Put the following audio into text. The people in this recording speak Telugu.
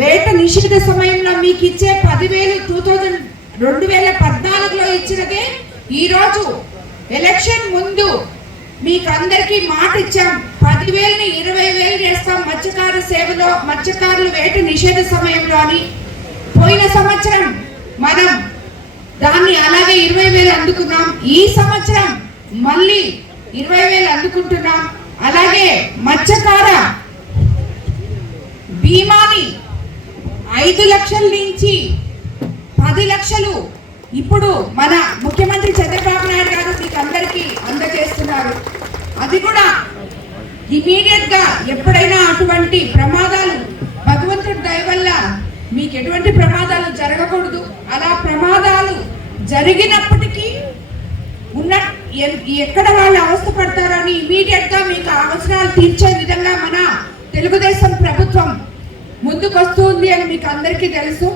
వేట నిషేధ సమయంలో మీకు ఇచ్చే 10,000 2014లో ఇచ్చినదే ఈరోజు ఎలక్షన్ ముందు మీకు అందరికీ మాట ఇచ్చాం. 10,000ని 20,000 చేస్తాం మత్స్యకార సేవలో, మత్స్యకారులు వేట నిషేధ సమయంలో అని. పోయిన సంవత్సరం మనం దాన్ని అలాగే 20,000 అందుకున్నాం. ఈ సంవత్సరం మళ్ళీ 20,000 అందుకుంటున్నాం. అలాగే మత్స్యకార బీమాని 5 లక్షల నుంచి 10 లక్షలు ఇప్పుడు మన ముఖ్యమంత్రి చంద్రబాబు నాయుడు గారు మీకు అందరికీ అందజేస్తున్నారు. అది కూడా ఇమీడియట్ గా ఎప్పుడైనా అటువంటి ప్రమాదాలు భగవంతుడి దయ వల్ల మీకు ఎటువంటి ప్రమాదాలు జరగకూడదు. అలా ప్రమాదాలు జరిగినప్పటికీ ఎక్కడ వాళ్ళు అవస్థ పడతారని ఇమీడియట్ గా మీకు అవసరాలు తీర్చే విధంగా మన తెలుగుదేశం ప్రభుత్వం ముందుకొస్తుంది అని మీకు అందరికీ తెలుసు.